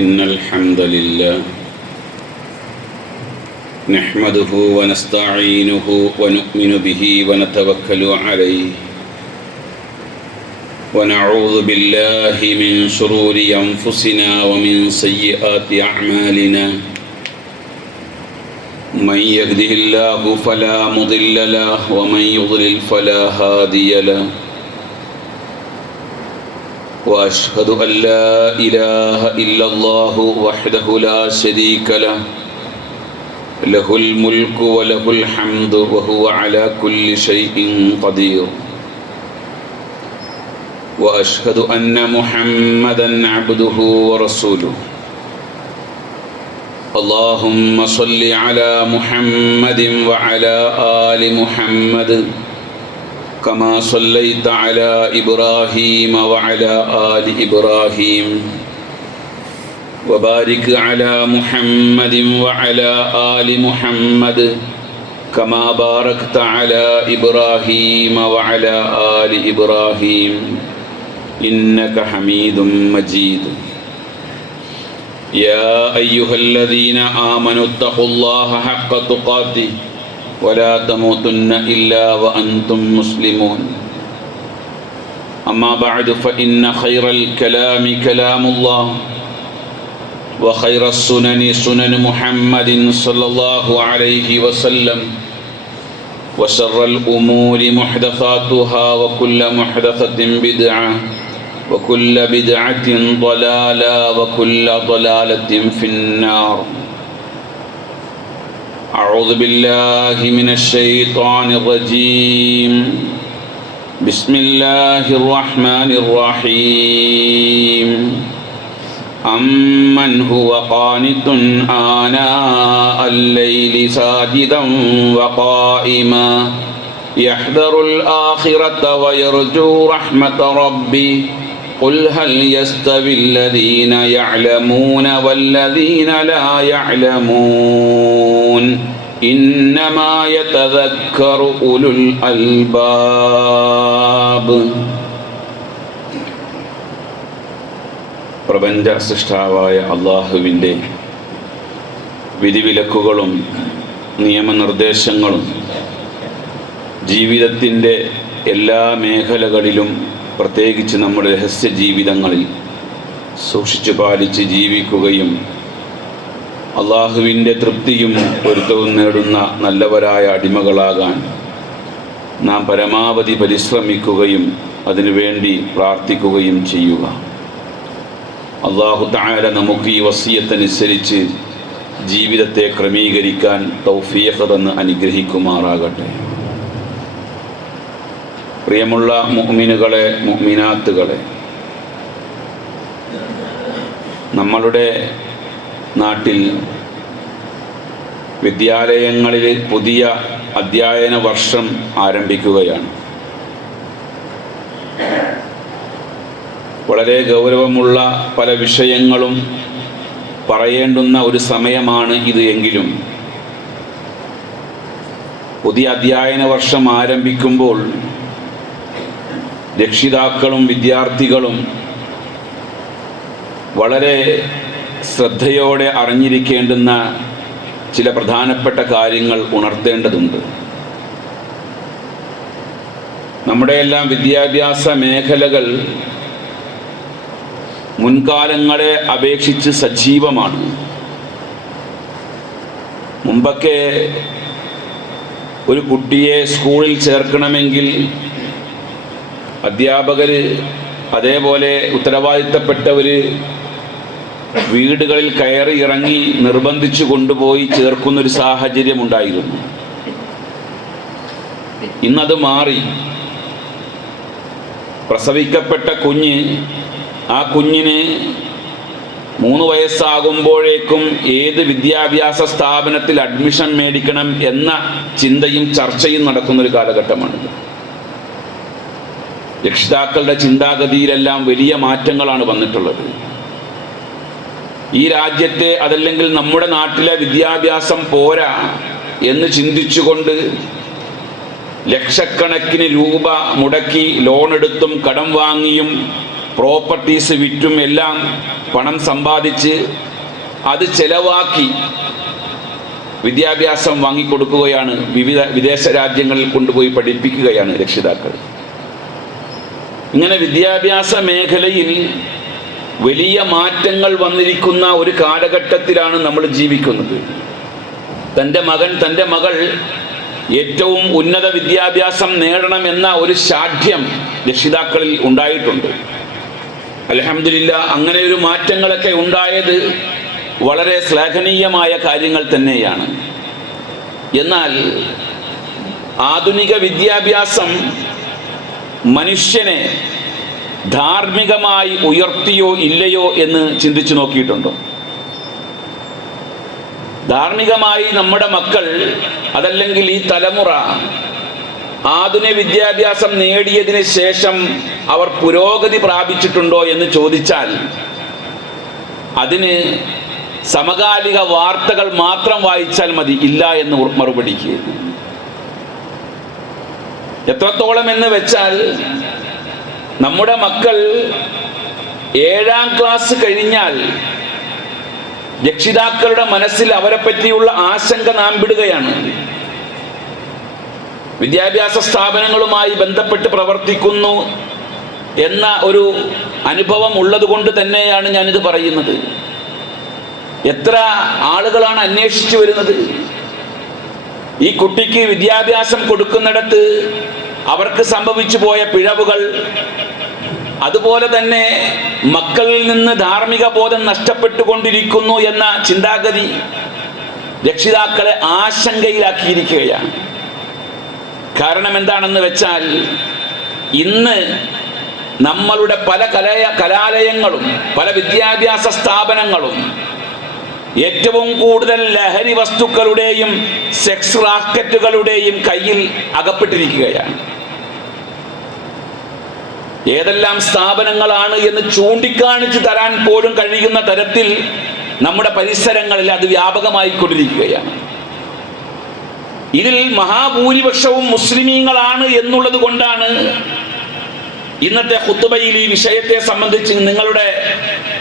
إن الحمد لله نحمده ونستعينه ونؤمن به ونتوكل عليه ونعوذ بالله من شرور أنفسنا ومن سيئات أعمالنا من يهده الله فلا مضل له ومن يضلل فلا هادي له وأشهد أن لا إله إلا الله وحده لا شريك له له الملك وله الحمد وهو على كل شيء قدير وأشهد أن محمدًا عبده ورسوله اللهم صل على محمد وعلى آل محمد كما صليت على إبراهيم وعلى آل إبراهيم وبارك على محمد وعلى آل محمد كما باركت على إبراهيم وعلى آل إبراهيم إنك حميد مجيد يا أيها الذين آمنوا اتقوا الله حق تقاته ولا تموتن إلا وأنتم مسلمون أما بعد فإن خير الكلام كلام الله وخير السنن سنن محمد صلى الله عليه وسلم وشر الأمور محدثاتها وكل محدثة بدعة وكل بدعة ضلالة وكل ضلالة في النار أعوذ بالله من الشيطان الرجيم بسم الله الرحمن الرحيم أمن هو قانت آناء الليل ساجدا وقائما يحذر الآخرة ويرجو رحمة ربه قل هل يستوي الذين يعلمون والذين لا يعلمون إنما يتذكر أولو الألباب. പ്രപഞ്ച സൃഷ്ടാവായ അള്ളാഹുവിൻ്റെ വിധിവിലക്കുകളും നിയമനിർദ്ദേശങ്ങളും ജീവിതത്തിൻ്റെ എല്ലാ മേഖലകളിലും പ്രത്യേകിച്ച് നമ്മുടെ രഹസ്യ ജീവിതങ്ങളിൽ സൂക്ഷിച്ചു പാലിച്ച് ജീവിക്കുകയും അള്ളാഹുവിൻ്റെ തൃപ്തിയും പൊരുത്തവും നേടുന്ന നല്ലവരായ അടിമകളാകാൻ നാം പരമാവധി പരിശ്രമിക്കുകയും അതിനുവേണ്ടി പ്രാർത്ഥിക്കുകയും ചെയ്യുക. അല്ലാഹു തആല നമുക്ക് ഈ വസിയത്തനുസരിച്ച് ജീവിതത്തെ ക്രമീകരിക്കാൻ തൗഫീഖ് തന്ന് അനുഗ്രഹിക്കുമാറാകട്ടെ. പ്രിയമുള്ള മുഅ്മിനുകളെ, മുഅ്മിനാത്തുകളെ, നമ്മളുടെ നാട്ടിൽ വിദ്യാലയങ്ങളിൽ പുതിയ അധ്യയന വർഷം ആരംഭിക്കുകയാണ്. വളരെ ഗൗരവമുള്ള പല വിഷയങ്ങളും പറയേണ്ടുന്ന ഒരു സമയമാണ് ഇത്. എങ്കിലും പുതിയ അധ്യയന വർഷം ആരംഭിക്കുമ്പോൾ രക്ഷിതാക്കളും വിദ്യാർത്ഥികളും വളരെ ശ്രദ്ധയോടെ അറിഞ്ഞിരിക്കേണ്ടുന്ന ചില പ്രധാനപ്പെട്ട കാര്യങ്ങൾ ഉണർത്തേണ്ടതുണ്ട്. നമ്മുടെയെല്ലാം വിദ്യാഭ്യാസ മേഖലകൾ മുൻകാലങ്ങളെ അപേക്ഷിച്ച് സജീവമാണ്. മുമ്പൊക്കെ ഒരു കുട്ടിയെ സ്കൂളിൽ ചേർക്കണമെങ്കിൽ അധ്യാപകർ, അതേപോലെ ഉത്തരവാദിത്തപ്പെട്ടവർ വീടുകളിൽ കയറി ഇറങ്ങി നിർബന്ധിച്ചു കൊണ്ടുപോയി ചേർക്കുന്നൊരു സാഹചര്യം ഉണ്ടായിരുന്നു. ഇന്നത് മാറി. പ്രസവിക്കപ്പെട്ട കുഞ്ഞ്, ആ കുഞ്ഞിന് 3 വയസ്സാകുമ്പോഴേക്കും ഏത് വിദ്യാഭ്യാസ സ്ഥാപനത്തിൽ അഡ്മിഷൻ മേടിക്കണം എന്ന ചിന്തയും ചർച്ചയും നടക്കുന്നൊരു കാലഘട്ടമാണിത്. രക്ഷിതാക്കളുടെ ചിന്താഗതിയിലെല്ലാം വലിയ മാറ്റങ്ങളാണ് വന്നിട്ടുള്ളത്. ഈ രാജ്യത്തെ, അതല്ലെങ്കിൽ നമ്മുടെ നാട്ടിലെ വിദ്യാഭ്യാസം പോരാ എന്ന് ചിന്തിച്ചുകൊണ്ട് ലക്ഷക്കണക്കിന് രൂപ മുടക്കി ലോണെടുത്തും കടം വാങ്ങിയും പ്രോപ്പർട്ടീസ് വിറ്റും എല്ലാം പണം സമ്പാദിച്ച് അത് ചെലവാക്കി വിദ്യാഭ്യാസം വാങ്ങിക്കൊടുക്കുകയാണ്, വിദേശ രാജ്യങ്ങളിൽ കൊണ്ടുപോയി പഠിപ്പിക്കുകയാണ് രക്ഷിതാക്കൾ. ഇങ്ങനെ വിദ്യാഭ്യാസ മേഖലയിൽ വലിയ മാറ്റങ്ങൾ വന്നിരിക്കുന്ന ഒരു കാലഘട്ടത്തിലാണ് നമ്മൾ ജീവിക്കുന്നത്. തൻ്റെ മകൻ, തൻ്റെ മകൾ ഏറ്റവും ഉന്നത വിദ്യാഭ്യാസം നേടണമെന്ന ഒരു ശാഠ്യം രക്ഷിതാക്കളിൽ ഉണ്ടായിട്ടുണ്ട്. അൽഹംദുലില്ലാഹ്, അങ്ങനെ ഒരു മാറ്റങ്ങളൊക്കെ ഉണ്ടായത് വളരെ ശ്ലാഘനീയമായ കാര്യങ്ങൾ തന്നെയാണ്. എന്നാൽ ആധുനിക വിദ്യാഭ്യാസം മനുഷ്യനെ ധാർമ്മികമായി ഉയർത്തിയോ ഇല്ലയോ എന്ന് ചിന്തിച്ചു നോക്കിയിട്ടുണ്ടോ? ധാർമ്മികമായി നമ്മുടെ മക്കൾ, അതല്ലെങ്കിൽ ഈ തലമുറ ആധുനിക വിദ്യാഭ്യാസം നേടിയതിന് ശേഷം അവർ പുരോഗതി പ്രാപിച്ചിട്ടുണ്ടോ എന്ന് ചോദിച്ചാൽ അതിന് സമകാലിക വാർത്തകൾ മാത്രം വായിച്ചാൽ മതി, ഇല്ല എന്ന് മറുപടിക്ക്. എത്രത്തോളം എന്ന് വെച്ചാൽ നമ്മുടെ മക്കൾ 7ാം ക്ലാസ് കഴിഞ്ഞാൽ രക്ഷിതാക്കളുടെ മനസ്സിൽ അവരെ പറ്റിയുള്ള ആശങ്ക നാം വിടുകയാണ്. വിദ്യാഭ്യാസ സ്ഥാപനങ്ങളുമായി ബന്ധപ്പെട്ട് പ്രവർത്തിക്കുന്നു എന്ന ഒരു അനുഭവം ഉള്ളത് കൊണ്ട് തന്നെയാണ് ഞാനിത് പറയുന്നത്. എത്ര ആളുകളാണ് അന്വേഷിച്ചു വരുന്നത്. ഈ കുട്ടിക്ക് വിദ്യാഭ്യാസം കൊടുക്കുന്നിടത്ത് അവർക്ക് സംഭവിച്ചു പോയ പിഴവുകൾ, അതുപോലെ തന്നെ മക്കളിൽ നിന്ന് ധാർമ്മിക ബോധം നഷ്ടപ്പെട്ടുകൊണ്ടിരിക്കുന്നു എന്ന ചിന്താഗതി രക്ഷിതാക്കളെ ആശങ്കയിലാക്കിയിരിക്കുകയാണ്. കാരണം എന്താണെന്ന് വെച്ചാൽ ഇന്ന് നമ്മളുടെ പല കലാലയങ്ങളും പല വിദ്യാഭ്യാസ സ്ഥാപനങ്ങളും ഏറ്റവും കൂടുതൽ ലഹരി വസ്തുക്കളുടെയും സെക്സ് റാക്കറ്റുകളുടെയും കയ്യിൽ അകപ്പെട്ടിരിക്കുകയാണ്. ഏതെല്ലാം സ്ഥാപനങ്ങളാണ് എന്ന് ചൂണ്ടിക്കാണിച്ചു തരാൻ പോലും കഴിയുന്ന തരത്തിൽ നമ്മുടെ പരിസരങ്ങളിൽ അത് വ്യാപകമായിക്കൊണ്ടിരിക്കുകയാണ്. ഇതിൽ മഹാഭൂരിപക്ഷവും മുസ്ലിമീങ്ങളാണ് എന്നുള്ളത് കൊണ്ടാണ് ഇന്നത്തെ ഖുത്ബയിൽ ഈ വിഷയത്തെ സംബന്ധിച്ച് നിങ്ങളുടെ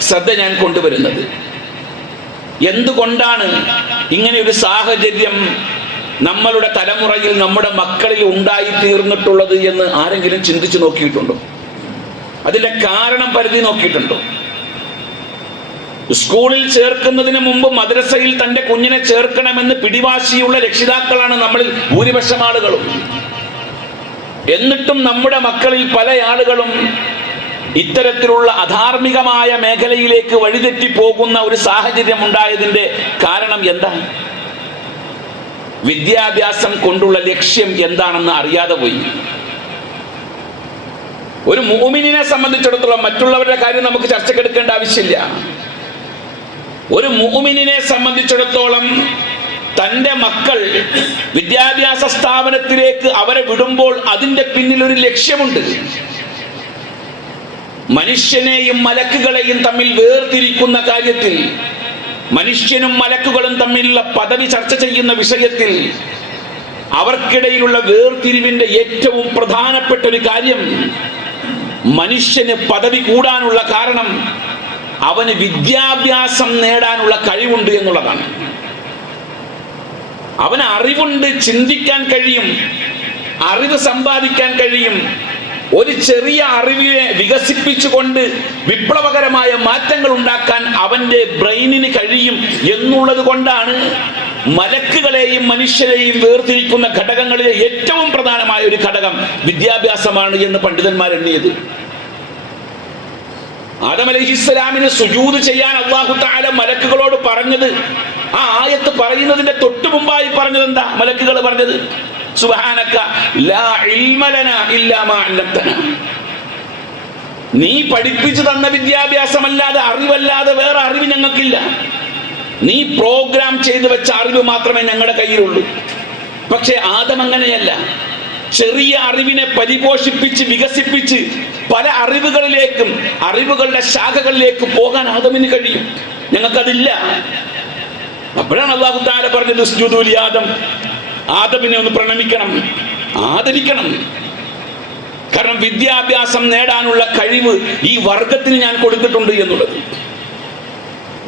ശ്രദ്ധ ഞാൻ കൊണ്ടുവരുന്നത്. എന്തുകൊണ്ടാണ് ഇങ്ങനെ ഒരു സാഹചര്യം നമ്മളുടെ തലമുറയിൽ, നമ്മുടെ മക്കളിൽ ഉണ്ടായി തീർന്നിട്ടുള്ളത് എന്ന് ആരെങ്കിലും ചിന്തിച്ചു നോക്കിയിട്ടുണ്ടോ? അതിന്റെ കാരണം പരിധി നോക്കിയിട്ടുണ്ടോ? സ്കൂളിൽ ചേർക്കുന്നതിന് മുമ്പ് മദ്രസയിൽ തന്റെ കുഞ്ഞിനെ ചേർക്കണമെന്ന് പിടിവാശിയുള്ള രക്ഷിതാക്കളാണ് നമ്മളിൽ ഭൂരിപക്ഷം ആളുകളും. എന്നിട്ടും നമ്മുടെ മക്കളിൽ പല ആളുകളും ഇത്തരത്തിലുള്ള അധാർമികമായ മേഖലയിലേക്ക് വഴിതെറ്റി പോകുന്ന ഒരു സാഹചര്യം ഉണ്ടായതിന്റെ കാരണം എന്താണ്? വിദ്യാഭ്യാസം കൊണ്ടുള്ള ലക്ഷ്യം എന്താണെന്ന് അറിയാതെ പോയി. ഒരു മുഅ്മിനിനെ സംബന്ധിച്ചിടത്തോളം, മറ്റുള്ളവരുടെ കാര്യം നമുക്ക് ചർച്ചക്കെടുക്കേണ്ട ആവശ്യമില്ല. ഒരു മുഅ്മിനിനെ സംബന്ധിച്ചിടത്തോളം തൻ്റെ മക്കൾ വിദ്യാഭ്യാസ സ്ഥാപനത്തിലേക്ക് അവരെ വിടുമ്പോൾ അതിൻ്റെ പിന്നിൽ ഒരു ലക്ഷ്യമുണ്ട്. മനുഷ്യനെയും മലക്കുകളെയും തമ്മിൽ വേർതിരിക്കുന്ന കാര്യത്തിൽ, മനുഷ്യനും മലക്കുകളും തമ്മിലുള്ള പദവി ചർച്ച ചെയ്യുന്ന വിഷയത്തിൽ അവർക്കിടയിലുള്ള വേർതിരിവിന്റെ ഏറ്റവും പ്രധാനപ്പെട്ട ഒരു കാര്യം, മനുഷ്യന് പദവി കൂടാനുള്ള കാരണം അവന് വിദ്യാഭ്യാസം നേടാനുള്ള കഴിവുണ്ട് എന്നുള്ളതാണ്. അവന് അറിവുണ്ട്, ചിന്തിക്കാൻ കഴിയും, അറിവ് സമ്പാദിക്കാൻ കഴിയും. ഒരു ചെറിയ അറിവിനെ വികസിപ്പിച്ചുകൊണ്ട് വിപ്ലവകരമായ മാറ്റങ്ങൾ ഉണ്ടാക്കാൻ അവന്റെ ബ്രെയിനിന് കഴിയും എന്നുള്ളത് കൊണ്ടാണ് മലക്കുകളെയും മനുഷ്യരെയും വേർതിരിക്കുന്ന ഘടകങ്ങളിലെ ഏറ്റവും പ്രധാനമായ ഒരു ഘടകം വിദ്യാഭ്യാസമാണ് എന്ന് പണ്ഡിതന്മാർ എണ്ണിയത്. ആദം അലൈഹിസ്സലാമിന് സുജൂദ് ചെയ്യാൻ അല്ലാഹു തആല മലക്കുകളോട് പറഞ്ഞത്, ആ ആയത്ത് പറയുന്നതിന്റെ തൊട്ടു മുമ്പായി പറഞ്ഞത് എന്താ? മലക്കുകൾ പറഞ്ഞത്, സുബ്ഹാനക ലാ ഇൽമ ലനാ ഇല്ലാ മാ അല്ലംതനാ. നീ പഠിപ്പിച്ചു തന്ന വിദ്യാഭ്യാസമല്ലാതെ, അറിവല്ലാതെ വേറെ അറിവ് ഞങ്ങൾക്കില്ല. നീ പ്രോഗ്രാം ചെയ്തു വെച്ച അറിവ് മാത്രമേ ഞങ്ങളുടെ കയ്യിലുള്ളൂ. പക്ഷെ ആദം അങ്ങനെയല്ല. ചെറിയ അറിവിനെ പരിപോഷിപ്പിച്ച് വികസിപ്പിച്ച് പല അറിവുകളിലേക്കും, അറിവുകളുടെ ശാഖകളിലേക്ക് പോകാൻ ആദമിന് കഴിയും. ഞങ്ങൾക്കതില്ല. അപ്പോഴാണ് അല്ലാഹു തആല പറഞ്ഞത്, ഉസ്ജുദൂ ലി ആദം, ആദമിനെ ഒന്ന് പ്രണമിക്കണം, ആദരിക്കണം. കാരണം വിദ്യാഭ്യാസം നേടാനുള്ള കഴിവ് ഈ വർഗത്തിന് ഞാൻ കൊടുത്തിട്ടുണ്ട് എന്നുള്ളത്.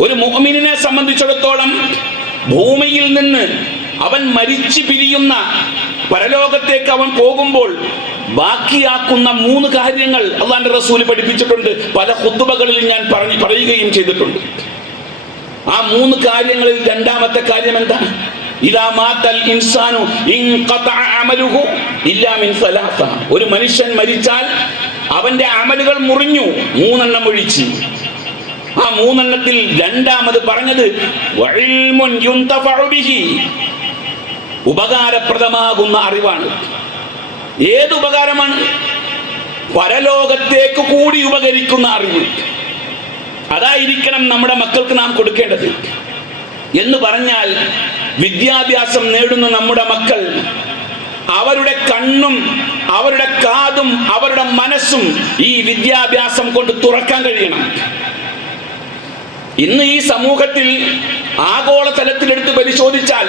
ഒരു മുഅ്മിനിനെ സംബന്ധിച്ചിടത്തോളം ഭൂമിയിൽ നിന്ന് അവൻ മരിച്ചു പിരിയുന്ന പരലോകത്തേക്ക് അവൻ പോകുമ്പോൾ ബാക്കിയാക്കുന്ന 3 കാര്യങ്ങൾ അല്ലാഹുവിന്റെ റസൂൽ പഠിപ്പിച്ചിട്ടുണ്ട്. പല ഖുതുബകളിൽ ഞാൻ പറയുകയും ചെയ്തിട്ടുണ്ട്. ആ 3 കാര്യങ്ങളിൽ രണ്ടാമത്തെ കാര്യം എന്താ? ഇദാ മാതൽ ഇൻസാനു ഇൻഖതഅ അമലുഹു ഇല്ലാ മിൻ സലാസ. ഒരു മനുഷ്യൻ മരിച്ചാൽ അവന്റെ അമലുകൾ മുറിഞ്ഞു, 3 എണ്ണം ഒഴിച്ച്. ആ 3 എണ്ണത്തിൽ രണ്ടാമത് പറഞ്ഞത് വഇൽമുൻ യുൻതഫഉ ബിഹി, ഉപകാരപ്രദമാകുന്ന അറിവാണ്. ഏത് ഉപകാരമാണ്? പരലോകത്തേക്ക് കൂടി ഉപകരിക്കുന്ന അറിവ്. അതായിരിക്കണം നമ്മുടെ മക്കൾക്ക് നാം കൊടുക്കേണ്ടത്. എന്ന് പറഞ്ഞാൽ വിദ്യാഭ്യാസം നേടുന്ന നമ്മുടെ മക്കൾ അവരുടെ കണ്ണും അവരുടെ കാതും അവരുടെ മനസ്സും ഈ വിദ്യാഭ്യാസം കൊണ്ട് തുറക്കാൻ കഴിയണം. ഇന്ന് ഈ സമൂഹത്തിൽ ആഗോളതലത്തിലെടുത്ത് പരിശോധിച്ചാൽ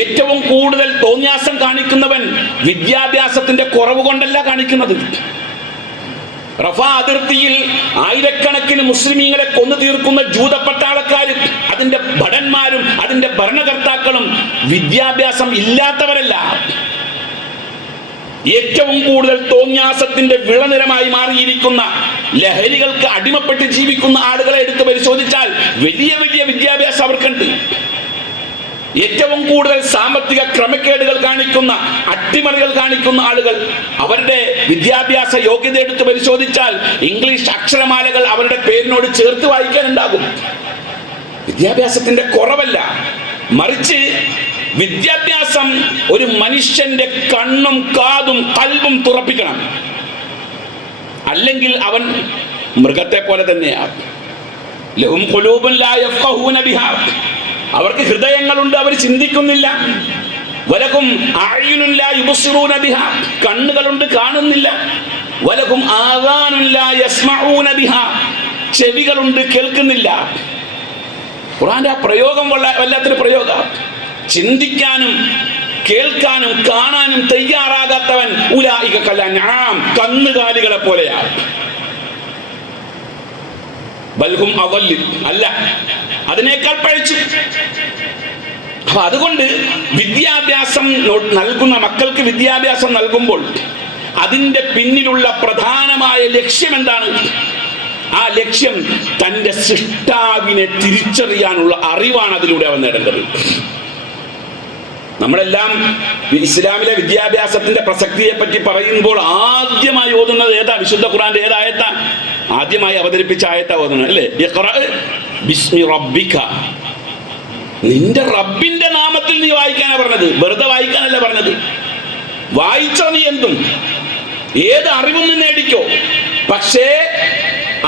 ഏറ്റവും കൂടുതൽ തോന്നിയാസം കാണിക്കുന്നവൻ വിദ്യാഭ്യാസത്തിന്റെ കുറവ് കൊണ്ടല്ല കാണിക്കുന്നത്. റഫാ അതിർത്തിയിൽ ആയിരക്കണക്കിന് മുസ്ലിമീങ്ങളെ കൊന്നു തീർക്കുന്ന ജൂത പട്ടാളക്കാരും അതിന്റെ ഭടന്മാരും അതിന്റെ ഭരണകർത്താക്കളും വിദ്യാഭ്യാസം ഇല്ലാത്തവരല്ല. ഏറ്റവും കൂടുതൽ തോന്യാസത്തിന്റെ വിളനിലമായി മാറിയിരിക്കുന്ന ലഹരികൾക്ക് അടിമപ്പെട്ട് ജീവിക്കുന്ന ആളുകളെ എടുത്ത് പരിശോധിച്ചാൽ വലിയ വലിയ വിദ്യാഭ്യാസം അവർക്കുണ്ട്. ഏറ്റവും കൂടുതൽ സാമ്പത്തിക ക്രമക്കേടുകൾ കാണിക്കുന്ന, അട്ടിമറികൾ കാണിക്കുന്ന ആളുകൾ, അവരുടെ വിദ്യാഭ്യാസ യോഗ്യത എടുത്ത് പരിശോധിച്ചാൽ ഇംഗ്ലീഷ് അക്ഷരമാലകൾ അവരുടെ പേരിനോട് ചേർത്ത് വായിക്കാനുണ്ടാകും. വിദ്യാഭ്യാസത്തിന്റെ കുറവല്ല, മറിച്ച് വിദ്യാഭ്യാസം ഒരു മനുഷ്യന്റെ കണ്ണും കാതും കൽബും തുറപ്പിക്കണം. അല്ലെങ്കിൽ അവൻ മൃഗത്തെ പോലെ തന്നെയാണ്. ലഹും ഖുലൂബുൻ ലാ യഫ്ഖഹൂന ബിഹാ, അവർക്ക് ഹൃദയങ്ങളുണ്ട്, അവർ ചിന്തിക്കുന്നില്ല. വലഹും അഅ്യുനുൻ ലാ യുബ്സിറൂന ബിഹാ, കണ്ണുകളുണ്ട്, കാണുന്നില്ല. വലഹും ആദാനുൻ ലാ യസ്മഊന ബിഹാ, ചെവികളുണ്ട്, കേൾക്കുന്നില്ല. ഖുർആന്റെ ആ പ്രയോഗം വല്ലാത്തൊരു പ്രയോഗം. ചിന്തിക്കാനും കേൾക്കാനും കാണാനും തയ്യാറാകാത്തവൻ ഉലൈക കൽ അൻആം, കന്നുകാലികളെ പോലെയാണ്. ബൽഹും അവല്ലി, അല്ല, അതിനേക്കാൾ പഴിച്ചു. അപ്പൊ അതുകൊണ്ട് വിദ്യാഭ്യാസം നൽകുന്ന മക്കൾക്ക് വിദ്യാഭ്യാസം നൽകുമ്പോൾ അതിന്റെ പിന്നിലുള്ള പ്രധാനമായ ലക്ഷ്യം എന്താണ്? ആ ലക്ഷ്യം തന്റെ സൃഷ്ടാവിനെ തിരിച്ചറിയാനുള്ള അറിവാണ് അതിലൂടെ അവൻ നേടേണ്ടത്. നമ്മളെല്ലാം ഇസ്ലാമിലെ വിദ്യാഭ്യാസത്തിന്റെ പ്രസക്തിയെ പറ്റി പറയുമ്പോൾ ആദ്യമായി ഓതുന്നത് ഏതാ? വിശുദ്ധ ഖുർആന്റെ ഏതായത്താ? ആദ്യമായി അവതരിപ്പിച്ച ആയത്താ ഓതുന്നത്, അല്ലേ? ഇഖ്റഅ ബിസ്മി റബ്ബിക, നിന്റെ റബ്ബിന്റെ നാമത്തിൽ നീ വായിക്കാനാ പറഞ്ഞത്, വെറുതെ വായിക്കാനല്ല പറഞ്ഞത്. വായിച്ചോ നീ എന്തും, ഏത് അറിവും നീ നേടിക്കോ. പക്ഷേ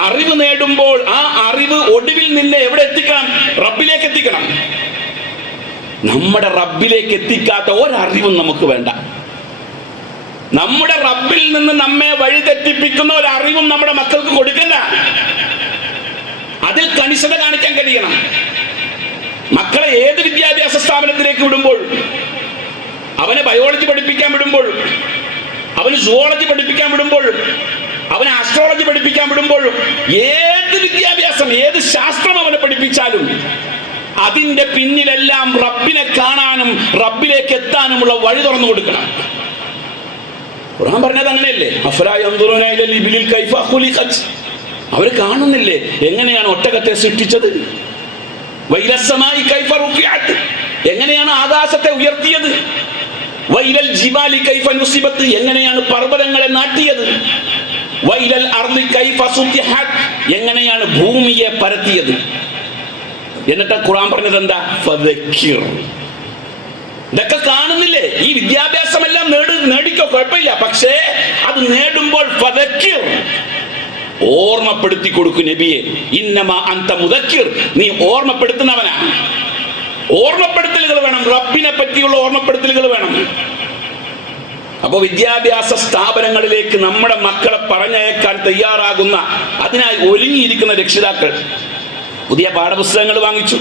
അറിവ് നേടുമ്പോൾ ആ അറിവ് ഒടുവിൽ നിന്നെ എവിടെ എത്തിക്കണം? റബ്ബിലേക്ക് എത്തിക്കണം. നമ്മുടെ റബ്ബിലേക്ക് എത്തിക്കാത്ത ഒരറിവും നമുക്ക് വേണ്ട. നമ്മുടെ റബ്ബിൽ നിന്ന് നമ്മെ വഴിതെറ്റിപ്പിക്കുന്ന ഒരറിവും നമ്മുടെ മക്കൾക്ക് കൊടുക്കണ്ട. അതിൽ കണിശത കാണിക്കാൻ കഴിയണം. മക്കളെ ഏത് വിദ്യാഭ്യാസ സ്ഥാപനത്തിലേക്ക് വിടുമ്പോൾ, അവനെ ബയോളജി പഠിപ്പിക്കാൻ വിടുമ്പോൾ, അവന് സുവോളജി പഠിപ്പിക്കാൻ വിടുമ്പോൾ, അവനെ ആസ്ട്രോളജി പഠിപ്പിക്കാൻ വിടുമ്പോഴും, ഏത് വിദ്യാഭ്യാസം, ഏത് ശാസ്ത്രം അവനെ പഠിപ്പിച്ചാലും അതിന്റെ പിന്നിലെല്ലാം റബ്ബിനെ കാണാനും റബ്ബിലേക്ക് എത്താനുമുള്ള വഴി തുറന്നു കൊടുക്കണം. ഖുർആൻ പറഞ്ഞത് അങ്ങനെയല്ലേ? അഫലാ യൻദുറൂന ഇലൽ ഇബ്ലി കൈഫ ഖുലിഖത്, അവർ കാണുന്നില്ലേ എങ്ങനെയാണ് ഒട്ടകത്തെ സൃഷ്ടിച്ചത്? വഇലസ് സമാഇ കൈഫ റുഫിഅത്, എങ്ങനെയാണ് ആകാശത്തെ ഉയർത്തിയത്? വഇലൽ ജിബാലി കൈഫ നുസിബത്, എങ്ങനെയാണ് പർവ്വതങ്ങളെ നാട്ടിയത്? വഇലൽ അർളി കൈഫ സുതിഹത്, എങ്ങനെയാണ് ഭൂമിയെ പരത്തിയത്? എന്നിട്ട് ഖുർആൻ പറഞ്ഞത് എന്താ? ഫദക്കിർ. ഇതൊക്കെ കാണുന്നില്ലേ? ഈ വിദ്യാഭ്യാസം എല്ലാം നേടിക്കോ, കുഴപ്പമില്ല. പക്ഷേ അത് നേടുമ്പോൾ ഫദക്കിർ, ഓർമ്മപ്പെടുത്തി കൊടുക്കും നബിയെ. ഇന്നമാ അന്ത മുദക്കിർ, നീ ഓർമ്മപ്പെടുത്തുന്നവനാ. ഓർമ്മപ്പെടുത്തലുകൾ വേണം, റബ്ബിനെ പറ്റിയുള്ള ഓർമ്മപ്പെടുത്തലുകൾ വേണം. അപ്പൊ വിദ്യാഭ്യാസ സ്ഥാപനങ്ങളിലേക്ക് നമ്മുടെ മക്കളെ പറഞ്ഞയക്കാൻ തയ്യാറാകുന്ന, അതിനായി ഒരുങ്ങിയിരിക്കുന്ന രക്ഷിതാക്കൾ പുതിയ പാഠപുസ്തകങ്ങൾ വാങ്ങിച്ചു,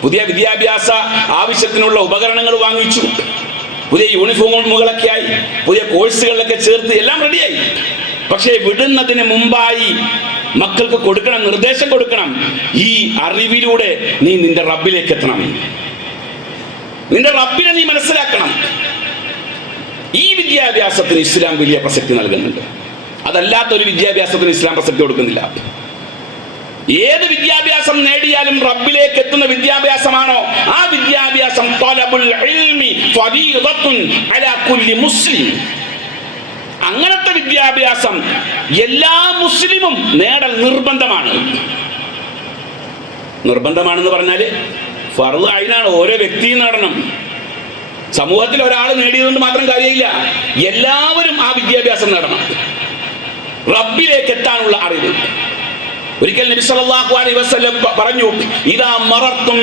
പുതിയ വിദ്യാഭ്യാസ ആവശ്യത്തിനുള്ള ഉപകരണങ്ങൾ വാങ്ങിച്ചു. പുതിയ യൂണിഫോമുകളൊക്കെ ആയി, പുതിയ കോഴ്സുകളിലൊക്കെ ചേർത്ത് എല്ലാം റെഡിയായി. പക്ഷേ വിടുന്നതിന് മുമ്പായി മക്കൾക്ക് കൊടുക്കണം, നിർദ്ദേശം കൊടുക്കണം. ഈ അറിവിലൂടെ നീ നിന്റെ റബ്ബിലേക്ക് എത്തണം, നിന്റെ റബ്ബിനെ നീ മനസ്സിലാക്കണം. ഈ വിദ്യാഭ്യാസത്തിന് ഇസ്ലാം വലിയ പ്രസക്തി നൽകുന്നുണ്ട്. അതല്ലാത്തൊരു വിദ്യാഭ്യാസത്തിന് ഇസ്ലാം പ്രസക്തി കൊടുക്കുന്നില്ല. ഏത് വിദ്യാഭ്യാസം നേടിയാലും റബ്ബിലേക്ക് എത്തുന്ന വിദ്യാഭ്യാസമാണോ ആ വിദ്യാഭ്യാസം തലബുൽ ഇൽമി ഫരീദത്തുൻ അലാ കുല്ലി മുസ്ലിം. അങ്ങനത്തെ വിദ്യാഭ്യാസം എല്ലാ മുസ്ലിമും നേടൽ നിർബന്ധമാണ്. നിർബന്ധമാണെന്ന് പറഞ്ഞാൽ ഫർള് ഐനാണ്, ഓരോ വ്യക്തിയും നേടണം. സമൂഹത്തിൽ ഒരാൾ നേടിയതുകൊണ്ട് മാത്രം കാര്യമില്ല, എല്ലാവരും ആ വിദ്യാഭ്യാസം നേടണം. റബ്ബിലേക്ക് എത്താനുള്ള അറിവ്. ഒരിക്കൽ നബി സല്ലല്ലാഹു അലൈഹി വസല്ലം പറഞ്ഞു, ഇദാ മറർതും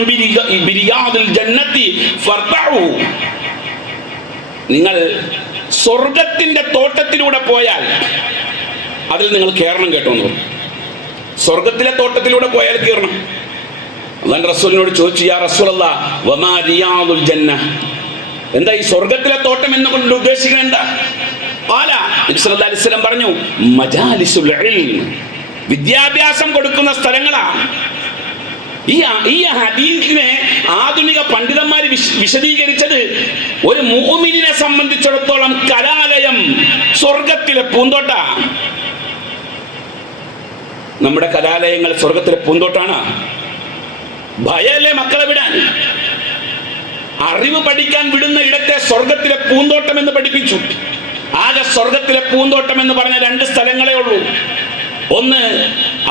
ബിരിയാദിൽ ജന്നത്തി ഫർതഉ. നിങ്ങൾ സ്വർഗത്തിന്റെ തോട്ടത്തിലൂടെ പോയാൽ അതിൽ നിങ്ങൾ കയറണം കേട്ടോ എന്ന് പറഞ്ഞു. സ്വർഗത്തിലെ തോട്ടത്തിലൂടെ പോയാൽ കയറണം. അല്ലാഹു റസൂലിനോട് ചോദിച്ചു, യാ റസൂലല്ലാഹ് വമാ റിയാദുൽ ജന്ന, എന്താ ഈ സ്വർഗത്തിലെ തോട്ടം എന്നുകൊണ്ട് ഉദ്ദേശിക്കുന്നത് എന്താ? ഖാല, നബി സല്ലല്ലാഹു അലൈഹി വസല്ലം പറഞ്ഞു, മജാലിസുൽ ഇൽം, വിദ്യാഭ്യാസം കൊടുക്കുന്ന സ്ഥലങ്ങളാണ്. ഈ ഹദീസിനെ ആധുനിക പണ്ഡിതന്മാർ വിശദീകരിച്ചത്, ഒരു മുഅ്മിനിനെ സംബന്ധിച്ചിടത്തോളം കലാലയം സ്വർഗത്തിലെ പൂന്തോട്ട. നമ്മുടെ കലാലയങ്ങൾ സ്വർഗത്തിലെ പൂന്തോട്ടാണ്. ഭയല്ലേ മക്കളെ വിടാൻ? അറിവ് പഠിക്കാൻ വിടുന്ന ഇടത്തെ സ്വർഗത്തിലെ പൂന്തോട്ടം എന്ന് പഠിപ്പിച്ചു. ആകെ സ്വർഗത്തിലെ പൂന്തോട്ടം എന്ന് പറഞ്ഞ 2 സ്ഥലങ്ങളേ ഉള്ളൂ. ഒന്ന്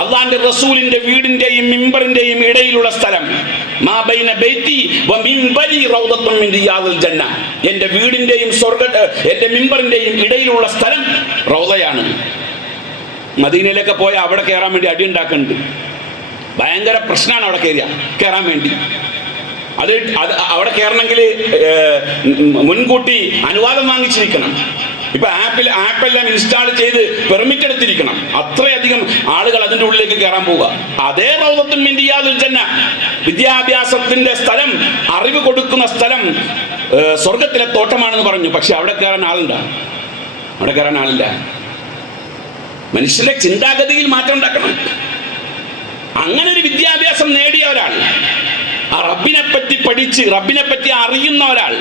അള്ളാന്റെ റസൂലിന്റെ വീടിന്റെയും മിമ്പറിന്റെയും ഇടയിലുള്ള സ്ഥലം. മാ ബൈന ബൈതി വ മിൻബരി റൗദത്തുൻ മിൻ റിയാദിൽ ജന്ന. എൻ്റെ വീടിന്റെയും എൻ്റെ മിമ്പറിന്റെയും ഇടയിലുള്ള സ്ഥലം റൗദയാണ്. മദീനയിലൊക്കെ പോയാൽ അവിടെ കയറാൻ വേണ്ടി അടി ഉണ്ടാക്കുന്നുണ്ട്. ഭയങ്കര പ്രശ്നമാണ് അവിടെ കയറാൻ വേണ്ടി. അത് അവിടെ കയറണമെങ്കിൽ മുൻകൂട്ടി അനുവാദം വാങ്ങിച്ചിരിക്കണം. ഇപ്പൊ ആപ്പെല്ലാം ഇൻസ്റ്റാൾ ചെയ്ത് പെർമിറ്റ് എടുത്തിരിക്കണം. അത്രയധികം ആളുകൾ അതിൻ്റെ ഉള്ളിലേക്ക് കയറാൻ പോവുക. അതേ റൗദത്തുൻ മിൻ റിയാദിൽ ജന്ന, വിദ്യാഭ്യാസത്തിന്റെ സ്ഥലം, അറിവ് കൊടുക്കുന്ന സ്ഥലം സ്വർഗത്തിലെ തോട്ടമാണെന്ന് പറഞ്ഞു. പക്ഷെ അവിടെ കയറാൻ ആളുണ്ടാ? അവിടെ കയറാൻ ആളില്ല. മനുഷ്യരുടെ ചിന്താഗതിയിൽ മാറ്റം ഉണ്ടാക്കണം. അങ്ങനെ ഒരു വിദ്യാഭ്യാസം നേടിയ ഒരാൾ, ആ റബ്ബിനെ പറ്റി പഠിച്ച് റബ്ബിനെ പറ്റി അറിയുന്ന ഒരാൾ,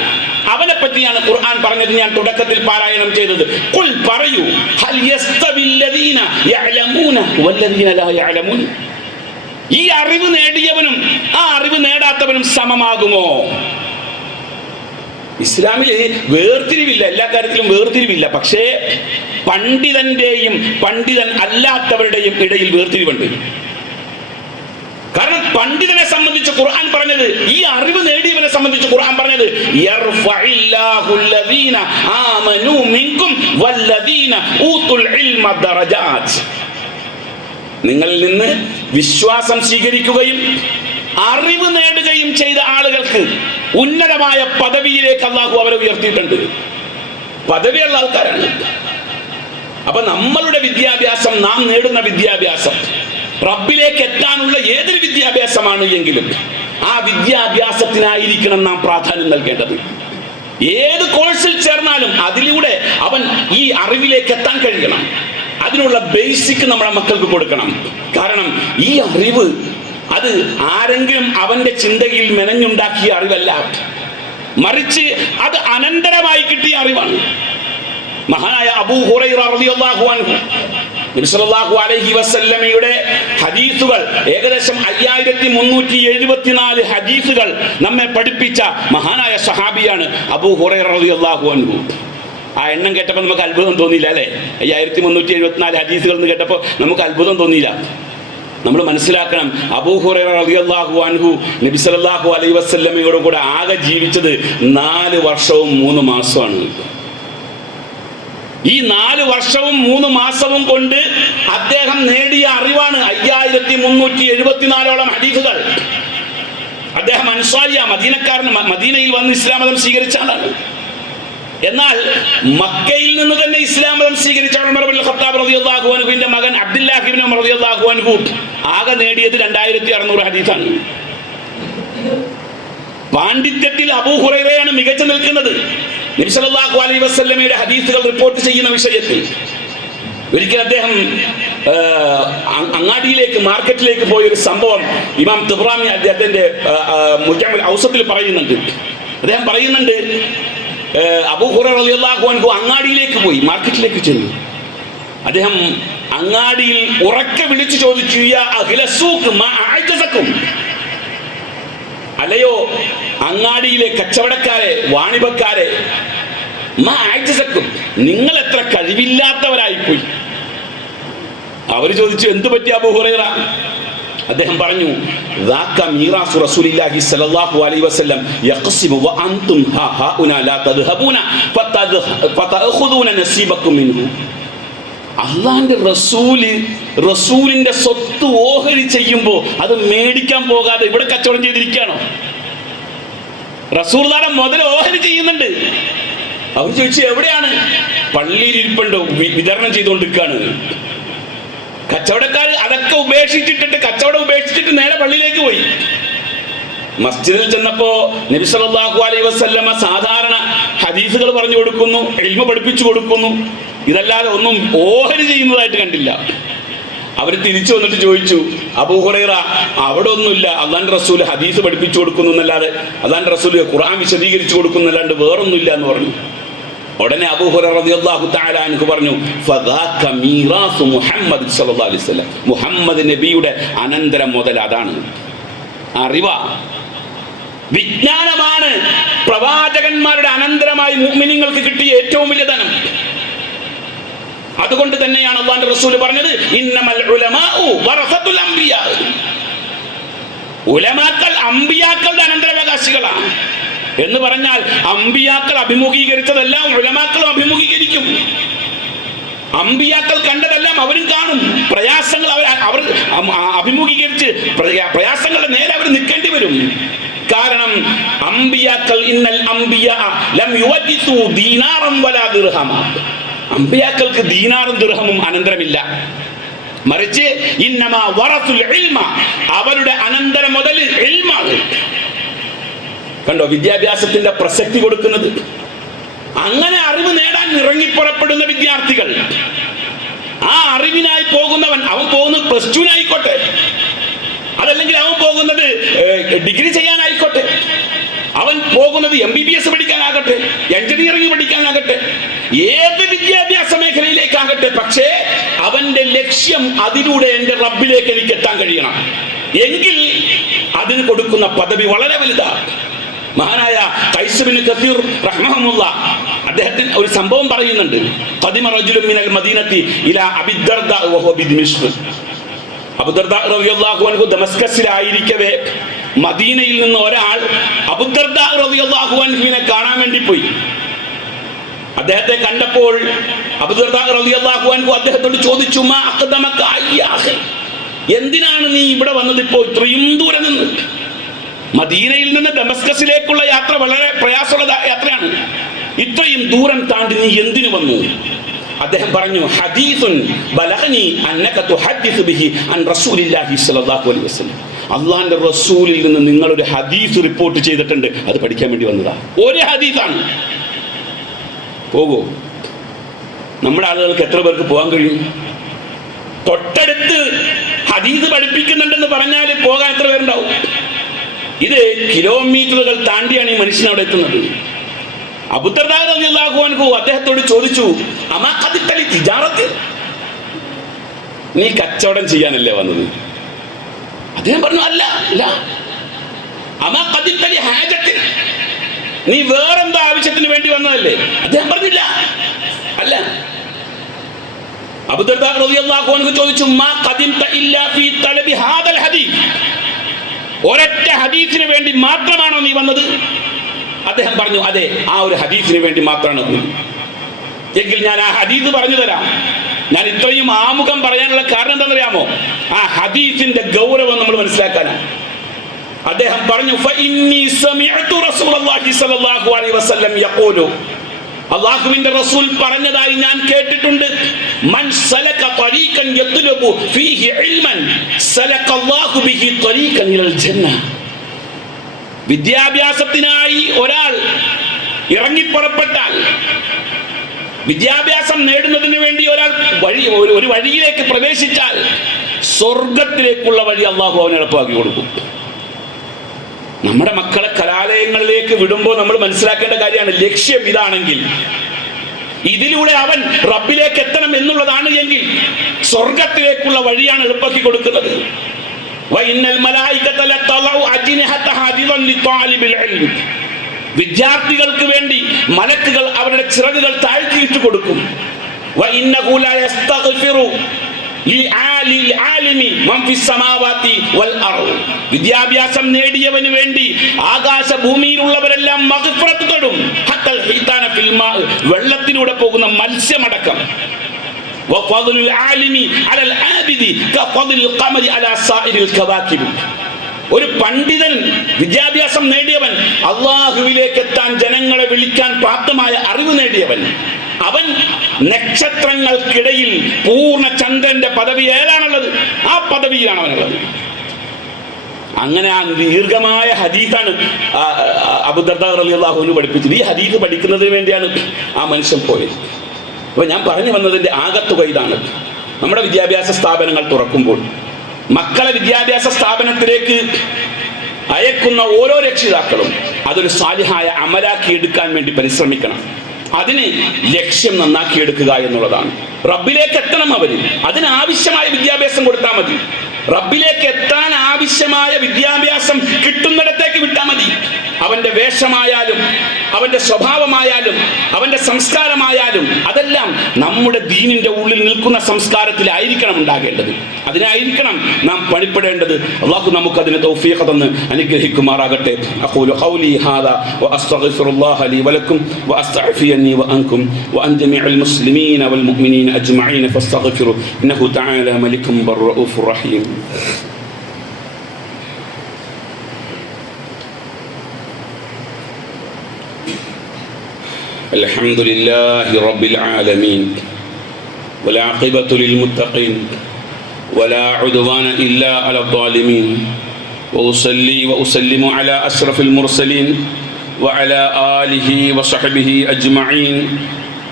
അവനെ പറ്റിയാണ് ഖുർആൻ പറഞ്ഞത്. ഞാൻ തുടക്കത്തിൽ പാരായണം ചെയ്തത്. ഖുൽ, പറയൂ, ഹൽ യസ്തവില്ലദീന യഅലമൂന വല്ലദീന ലാ യഅലമൂൻ. ഈ അറിവ് നേടിയവനും ആ അറിവ് നേടാത്തവനും സമമാകുമോ? ഇസ്ലാമിൽ വേർതിരിവില്ല, എല്ലാ കാര്യത്തിലും വേർതിരിവില്ല. പക്ഷേ പണ്ഡിതന്റെയും പണ്ഡിതൻ അല്ലാത്തവരുടെയും ഇടയിൽ വേർതിരിവുണ്ട്. കാരണം പണ്ഡിതനെ സംബന്ധിച്ച് ഖുർആൻ പറഞ്ഞത്, ഈ അറിവ് നേടിയവനെ സംബന്ധിച്ച് ഖുർആൻ പറഞ്ഞത്, യർഫഇല്ലാഹുല്ലദീന ആമനൂ മിൻകും വല്ലദീന ഊതുൽ ഇൽമ ദറജാത്ത്. നിങ്ങളിൽ നിന്ന് വിശ്വാസം സ്വീകരിക്കുകയും അറിവ് നേടുകയും ചെയ്ത ആളുകൾക്ക് ഉന്നതമായ പദവിയിലേക്ക് അല്ലാഹു അവരെ ഉയർത്തിയിട്ടുണ്ട്. പദവിയുള്ള ആൾക്കാരാണ്. അപ്പൊ നമ്മളുടെ വിദ്യാഭ്യാസം, നാം നേടുന്ന വിദ്യാഭ്യാസം, റബ്ബിലേക്ക് എത്താനുള്ള ഏതൊരു വിദ്യാഭ്യാസമാണ് എങ്കിലും ആ വിദ്യാഭ്യാസത്തിനായിരിക്കണം നാം പ്രാധാന്യം നൽകേണ്ടത്. ഏത് കോഴ്സിൽ ചേർന്നാലും അതിലൂടെ അവൻ ഈ അറിവിലേക്ക് എത്താൻ കഴിയണം. അതിനുള്ള ബേസിക് നമ്മുടെ മക്കൾക്ക് കൊടുക്കണം. കാരണം ഈ അറിവ് അത് ആരെങ്കിലും അവന്റെ ചിന്തയിൽ മെനഞ്ഞുണ്ടാക്കിയ അറിവല്ല, മറിച്ച് അത് അനന്തരമായി കിട്ടിയ അറിവാണ്. മഹാനായ അബൂ ഹുറൈറ റളിയല്ലാഹു അൻഹു നബി സല്ലല്ലാഹു അലൈഹി വസല്ലമയുടെ ഹദീസുകൾ, ഏകദേശം 5374 ഹദീസുകൾ നമ്മെ പഠിപ്പിച്ച മഹാനായ സഹാബിയാണ് അബൂ ഹുറൈറ റളിയല്ലാഹു അൻഹു. ആ എണ്ണം കേട്ടപ്പോൾ നമുക്ക് അത്ഭുതം തോന്നിയില്ല അല്ലേ? 5374 ഹദീസുകൾ എന്ന് കേട്ടപ്പോൾ നമുക്ക് അത്ഭുതം തോന്നിയില്ല. നമ്മൾ മനസ്സിലാക്കണം, അബൂ ഹുറൈറ റളിയല്ലാഹു അൻഹു നബി സല്ലല്ലാഹു അലൈഹി വസല്ലമയോട് കൂടെ ആകെ ജീവിച്ചത് 4 വർഷവും 3 മാസമാണ്. ഈ 4 വർഷവും 3 മാസവും കൊണ്ട് അദ്ദേഹം നേടിയ അറിവാണ് 5374ഓളം ഹദീസുകൾ. അദ്ദേഹം അൻസാരിയ, മദീനക്കാരൻ, മദീനയിൽ വന്ന് ഇസ്ലാം മതം സ്വീകരിച്ച ആളാണ്. എന്നാൽ മക്കയിൽ നിന്ന് തന്നെ ഇസ്ലാം മതം സ്വീകരിച്ച ഉമർ ഇബ്നുൽ ഖത്താബ് റളിയല്ലാഹു അൻഹുവിന്റെ മകൻ അബ്ദുല്ലാഹ് ഇബ്നു ഉമർ റളിയല്ലാഹു അൻഹു ആകെ നേടിയത് 2600 ഹദീസാണ്. പാണ്ഡിത്യത്തിൽ അബൂ ഹുറൈറയാണ് മികച്ചു നിൽക്കുന്നത്. നബി സല്ലല്ലാഹു അലൈഹി വസല്ലമയുടെ ഹദീസുകൾ റിപ്പോർട്ട് ചെയ്യുന്ന വിഷയത്തിൽ ഒരിക്കൽ അദ്ദേഹം അങ്ങാടിയിലേക്ക് മാർക്കറ്റിലേക്ക് പോയൊരു സംഭവം ഇമാം തബ്റാനി അദ്ദേഹത്തിന്റെ മുജമ്മുൽ ഔസത്തിൽ പറയുന്നുണ്ട്. അദ്ദേഹം പറയുന്നുണ്ട്, അബൂ ഹുറൈറ റളിയല്ലാഹു അൻഹു അങ്ങാടിയിലേക്ക് പോയി, മാർക്കറ്റിലേക്ക് ചെന്നു. അദ്ദേഹം അങ്ങാടിയിൽ ഉറക്കെ വിളിച്ചു ചോദിച്ചു, യാ അഹ്ല സൂഖ് മാ അഅജസകും, അല്ലയോ അങ്ങാടിയിലെ കച്ചവടക്കാരെ, വാണിഭക്കാരെ, മാ അഅജസകും, നിങ്ങൾ എത്ര കഴിവില്ലാത്തവരായിപ്പോയി. അവർ ചോദിച്ചു, എന്തു പറ്റി അബൂ ഹുറൈറ? അദ്ദേഹം പറഞ്ഞു, ദാക മീറാസു റസൂലില്ലാഹി സ്വല്ലല്ലാഹു അലൈഹി വസല്ലം യഖ്സിമു വ അൻതും ഹാഉനാ ലാ തദ്ഹബൂന ഫതഅഖുദൂന നസീബക്കും മിൻഹു. അള്ളാന്റെ റസൂലിന്റെ സ്വത്ത് ഓഹരി ചെയ്യുമ്പോൾ അത് മേടിക്കാൻ പോകാതെ ഇവിടെ കച്ചവടം ചെയ്തിരിക്കുകയാണോ? റസൂലുള്ളാഹിയുടെ മുതൽ ഓഹരി ചെയ്യുന്നുണ്ട്. അവർ ചോദിച്ചു, എവിടെയാണ്? പള്ളിയിൽ ഇരിപ്പുണ്ടോ, വിതരണം ചെയ്തുകൊണ്ടിരിക്കുകയാണ്. കച്ചവടക്കാർ അതൊക്കെ കച്ചവടം ഉപേക്ഷിച്ചിട്ട് നേരെ പള്ളിയിലേക്ക് പോയി. മസ്ജിദിൽ ചെന്നപ്പോ നബി സല്ലല്ലാഹു അലൈഹി വസല്ലമ സാധാരണ ഹദീസുകൾ പറഞ്ഞു കൊടുക്കുന്നു, ഇൽമ പഠിപ്പിച്ചു കൊടുക്കുന്നു, ഇതല്ലാതെ ഒന്നും ഓഹരി ചെയ്യുന്നതായിട്ട് കണ്ടില്ല. അവർ തിരിച്ചു വന്നിട്ട് ചോദിച്ചു, അബൂ ഹുറൈറ, അവിടെ ഒന്നുമില്ല, അള്ളാന്റെ റസൂൽ ഹദീസ് പഠിപ്പിച്ചു കൊടുക്കുന്നു എന്നല്ലാതെ, അള്ളാന്റെ റസൂൽ ഖുർആൻ വിശദീകരിച്ചു കൊടുക്കുന്നല്ലാണ്ട് വേറൊന്നുമില്ല എന്ന് പറഞ്ഞു. ഉടനെ അബൂ ഹുറൈറ റളിയല്ലാഹു തആല അൻഹു പറഞ്ഞു, ഫദാക മീറാസു മുഹമ്മദ് സ്വല്ലല്ലാഹു അലൈഹി വസല്ലം, മുഹമ്മദ് നബിയുടെ അനന്തര മുതൽ അതാണ്. അറിവാ, വിജ്ഞാനമാണ് പ്രവാചകന്മാരുടെ അനന്തരമായി മുഅ്മിനീങ്ങൾക്ക് കിട്ടിയ ഏറ്റവും വലിയ ധനം. അതുകൊണ്ട് തന്നെയാണ് അല്ലാഹുവിന്റെ റസൂൽ പറഞ്ഞത്, ഇന്നമൽ ഉലമാഉ വറസത്തുൽ അംബിയാ, ഉലമാക്കൾ അംബിയാക്കളുടെ അനന്തരാവകാശികളാണ് എന്ന് പറഞ്ഞാൽ അംബിയാക്കൾ അഭിമുഖീകരിച്ചതെല്ലാം ഉലമാക്കളും അഭിമുഖീകരിക്കും. അംബിയാക്കൾ കണ്ടതെല്ലാം അവരും കാണും. പ്രയാസങ്ങൾ അവർ അഭിമുഖീകരിച്ച് പ്രയാസങ്ങളുടെ നേരെ അവർ നിൽക്കേണ്ടി വരും. കാരണം അംബിയാക്കൾ, ഇന്നൽ അംബിയാ ലം യുവരിസു ദീനാറൻ വലാ ദിർഹമ, അംബിയാക്കൾക്ക് ദീനാറും ദിർഹമും അനന്തരമില്ല. മറിച്ച് ഇന്നമാ വറസുൽ ഇൽമ, അവരുടെ അനന്തര മുതൽ ഇൽമാണ്. കണ്ടോ വിദ്യാഭ്യാസത്തിന്റെ പ്രസക്തി കൊടുക്കുന്നത്? അങ്ങനെ അറിവ് നേടാൻ ഇറങ്ങിപ്പുറപ്പെടുന്ന വിദ്യാർത്ഥികൾ, ആ അറിവിനായി പോകുന്നവൻ, അവൻ പോകുന്നത് പ്ലസ് ടുവിനായിക്കോട്ടെ, അതല്ലെങ്കിൽ അവൻ പോകുന്നത് ഡിഗ്രി ചെയ്യാനായിക്കോട്ടെ, അവൻ പോകുന്നത് MBBS പഠിക്കാനാകട്ടെ, എഞ്ചിനീയറിംഗ് പഠിക്കാനാകട്ടെ, ഏത് വിദ്യാഭ്യാസ മേഖലയിലേക്കാകട്ടെ, പക്ഷേ അവന്റെ ലക്ഷ്യം അതിലൂടെ എൻ്റെ റബ്ബിലേക്ക് എനിക്ക് എത്താൻ കഴിയണം എങ്കിൽ അതിന് കൊടുക്കുന്ന പദവി വളരെ വലുതാണ്. മഹാനായ ഖൈസ് ബിൻ കസീർ റഹ്മഹുല്ലാഹ് അദ്ദേഹത്തിന് ഒരു സംഭവം പറയുന്നുണ്ട്. ഖദിമ റജുലുൻ മിനൽ മദീനത്തി ഇലാ അബി ദർദാ വഹുവ ബിദിമിഷ്ക്. അബൂ ദർദാ റളിയല്ലാഹു അൻഹു ദമസ്കസിലായിരിക്കവേ മദീനയിൽ നിന്ന് ഒരാൾ അബൂ ദർദാ റളിയല്ലാഹു അൻഹുവിനെ കാണാൻ വേണ്ടി പോയി. അദ്ദേഹത്തെ കണ്ടപ്പോൾ അബൂ ദർദാ റളിയല്ലാഹു അൻഹു അദ്ദേഹത്തോട് ചോദിച്ചു, മാ അഖ്ദമക അയ്യാ അഖി, എന്തിനാണ് നീ ഇവിടെ വന്നത്? ഇപ്പോൾ ഇത്രയും ദൂരെ നിന്ന്, മദീനയിൽ നിന്ന് ദമസ്കസിലേക്കുള്ള യാത്ര വളരെ പ്രയാസമുള്ള യാത്രയാണ്, ഇത്രയും ദൂരം താണ്ടി നീ എന്തിനു വന്നു? അദ്ദേഹം പറഞ്ഞു, ഹദീസുൻ ബലഗനി അന്നക തുഹദ്ദിസു ബിഹി അൻ റസൂലില്ലാഹി സ്വല്ലല്ലാഹു അലൈഹി വസല്ലം, അല്ലാഹുവിന്റെ റസൂലിൽ നിന്ന് നിങ്ങൾ ഒരു ഹദീസ് റിപ്പോർട്ട് ചെയ്തിട്ടുണ്ട്, അത് പഠിക്കാൻ വേണ്ടി വന്നതാ. ഒരു ഹദീസാണ്. പോകൂ. നമ്മുടെ ആളുകൾക്ക് എത്ര പേർക്ക് പോകാൻ കഴിയും? തൊട്ടടുത്ത് ഹദീസ് പഠിപ്പിക്കുന്നുണ്ടെന്ന് പറഞ്ഞാൽ പോകാൻ എത്ര പേരുണ്ടാവും? ഇത് കിലോമീറ്ററുകൾ താണ്ടിയാണ് ഈ മനുഷ്യൻ അവിടെ എത്തുന്നത്. അബൂ ദർദാ റളിയല്ലാഹു അൻഹു അദ്ദേഹത്തോട് ചോദിച്ചു, അമാ ഖദിത്തലി തിജാറത്ത്, നീ കച്ചവടം ചെയ്യാനല്ലേ വന്നത്? അദ്ദേഹം പറഞ്ഞു, അല്ല അല്ല. അമാ ഖദിത്തലി ഹാജത്ത്, നീ വേറെന്തോ ആവശ്യത്തിന് വേണ്ടി വന്നതല്ലേ? അദ്ദേഹം പറഞ്ഞില്ല, അല്ല. അബൂ ദർദാ റളിയല്ലാഹു അൻഹു ചോദിച്ചു, മാ ഖദിംത ഇല്ലാ ഫീ തലബി ഹാദൽ ഹദീസ്, ഒരൊറ്റ ഹദീസിന് വേണ്ടി മാത്രമാണോ നീ വന്നത്? അദ്ദേഹം പറഞ്ഞു, അതെ, ആ ഒരു ഹദീസിന് വേണ്ടി മാത്രമാണ് വന്നത്. എങ്കിൽ ഞാൻ ആ ഹദീസ് പറഞ്ഞു തരാം. ഞാൻ ഇത്രയും ആമുഖം പറയാനുള്ള കാരണം എന്താണെന്നറിയാമോ? ആ ഹദീസിന്റെ ഗൗരവം നമ്മൾ മനസ്സിലാക്കാനാണ്. അദ്ദേഹം പറഞ്ഞു, ഫഇന്നി സമിഅതു റസൂലുള്ളാഹി സ്വല്ലല്ലാഹു അലൈഹി വസല്ലം യഖൂലു, അല്ലാഹുവിന്റെ റസൂൽ പറഞ്ഞതായി ഞാൻ കേട്ടിട്ടുണ്ട്, മൻ സലക ത്വരീഖൻ യത്ലബു ഫീഹി ഇൽമൻ സലകല്ലാഹു ബിഹി ത്വരീഖൻ ഇലൽ ജന്ന. വിദ്യാഭ്യാസത്തിനായി ഒരാൾ ഇറങ്ങിപ്പുറപ്പെട്ടാൽ, വിദ്യാഭ്യാസം നേടുന്നതിന് വേണ്ടി ഒരാൾ ഒരു വഴിയിലേക്ക് പ്രവേശിച്ചാൽ സ്വർഗത്തിലേക്കുള്ള വഴി അള്ളാഹു അവന് എളുപ്പമാക്കി കൊടുക്കും. നമ്മുടെ മക്കളെ കലാലയങ്ങളിലേക്ക് വിടുമ്പോൾ നമ്മൾ മനസ്സിലാക്കേണ്ട കാര്യമാണ്, ലക്ഷ്യം ഇതാണെങ്കിൽ, ഇതിലൂടെ അവൻ റബ്ബിലേക്ക് എത്തണം എന്നുള്ളതാണ് എങ്കിൽ സ്വർഗത്തിലേക്കുള്ള വഴിയാണ് എളുപ്പമാക്കി കൊടുക്കുന്നത്. വിദ്യാർത്ഥികൾക്ക് വേണ്ടി മലക്കുകൾ അവരുടെ ചിറകുകൾ താഴ്ത്തിയിട്ട് കൊടുക്കും. വിദ്യാഭ്യാസം നേടിയവന് വേണ്ടി ആകാശ ഭൂമിയിലുള്ളവരെല്ലാം മഗ്ഫിറത്ത് തേടും. വെള്ളത്തിലൂടെ പോകുന്ന മത്സ്യമടക്കം. ഒരു പണ്ഡിതൻ, വിദ്യാഭ്യാസം നേടിയവൻ, അള്ളാഹുവിലേക്ക് എത്താൻ ജനങ്ങളെ വിളിക്കാൻ പ്രാപ്തമായ അറിവ് നേടിയവൻ, അവൻ നക്ഷത്രങ്ങൾക്കിടയിൽ പൂർണ്ണ ചന്ദ്രന്റെ പദവി ഏതാണുള്ളത് ആ പദവിയിലാണ് അവനുള്ളത്. അങ്ങനെ ആ ദീർഘമായ ഹദീസാണ് അബൂ ദർദാ റളിയല്ലാഹു അൻഹു പഠിപ്പിച്ചത്. ഈ ഹദീസ് പഠിക്കുന്നതിന് വേണ്ടിയാണ് ആ മനുഷ്യൻ പോയത്. അപ്പൊ ഞാൻ പറഞ്ഞു വന്നതിന്റെ ആകത്തുക ഇതാണ്. നമ്മുടെ വിദ്യാഭ്യാസ സ്ഥാപനങ്ങൾ തുറക്കുമ്പോൾ മക്കളെ വിദ്യാഭ്യാസ സ്ഥാപനത്തിലേക്ക് അയക്കുന്ന ഓരോ രക്ഷിതാക്കളും അതൊരു സാലിഹായ അമലാക്കി എടുക്കാൻ വേണ്ടി പരിശ്രമിക്കണം. അതിന് ലക്ഷ്യം നന്നാക്കിയെടുക്കുക എന്നുള്ളതാണ്. റബ്ബിലേക്ക് എത്തണം അവര്, അതിനാവശ്യമായ വിദ്യാഭ്യാസം കൊടുത്താൽ മതി. റബ്ബിലേക്ക് എത്താൻ ആവശ്യമായ വിദ്യാഭ്യാസം കിട്ടുന്നിടത്തേക്ക് വിട്ടാൽ മതി. അവന്റെ വേഷമായാലും അവന്റെ സ്വഭാവമായാലും അവന്റെ സംസ്കാരമായാലും അതെല്ലാം നമ്മുടെ ദീനിന്റെ ഉള്ളിൽ നിൽക്കുന്ന സംസ്കാരത്തിലായിരിക്കണം ഉണ്ടാകേണ്ടത്. അതിനായിരിക്കണം നാം പണിപ്പെടേണ്ടത്. അല്ലാഹു നമുക്ക് അതിനെ തൗഫീഖ് തന്ന് അനുഗ്രഹിക്കുമാറാകട്ടെ. അഖൂലു ഖൗലി ഹാദാ വഅസ്തഗ്ഫിറുല്ലാഹ ലീ വലക്കും വഅസ്തഗ്ഫിറനി വഅൻകും വഅൻ ജമീഅൽ മുസ്ലിമീന വൽ മുഅ്മിനീന അജ്മഈന ഫസ്തഗ്ഫിറു ഇന്നഹു തആല മലികും ബർറഊഫുർ റഹീം. الحمد لله رب العالمين والعاقبة للمتقين ولا عدوان إلا على الظالمين وأصلي وأسلم على أشرف المرسلين وعلى آله وصحبه أجمعين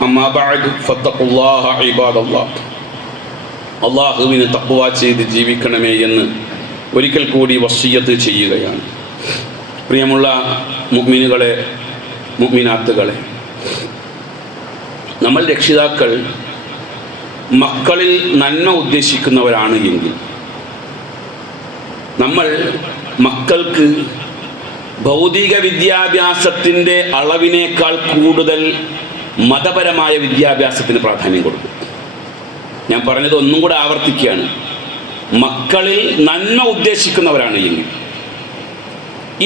أما بعد فاتقوا الله عباد الله. അള്ളാഹുവിന് തഖ്വ ചെയ്ത് ജീവിക്കണമേ എന്ന് ഒരിക്കൽ കൂടി വസിയ്യത്ത് ചെയ്യുകയാണ്. പ്രിയമുള്ള മുഅ്മിനുകളെ, മുഅ്മിനാത്തുകളെ, നമ്മൾ രക്ഷിതാക്കൾ മക്കളിൽ നന്മ ഉദ്ദേശിക്കുന്നവരാണ് എങ്കിൽ നമ്മൾ മക്കൾക്ക് ഭൗതിക വിദ്യാഭ്യാസത്തിൻ്റെ അളവിനേക്കാൾ കൂടുതൽ മതപരമായ വിദ്യാഭ്യാസത്തിന് പ്രാധാന്യം കൊടുക്കും. ഞാൻ പറഞ്ഞത് ഒന്നും കൂടെ ആവർത്തിക്കുകയാണ്. മക്കളിൽ നന്മ ഉദ്ദേശിക്കുന്നവരാണ് എങ്കിൽ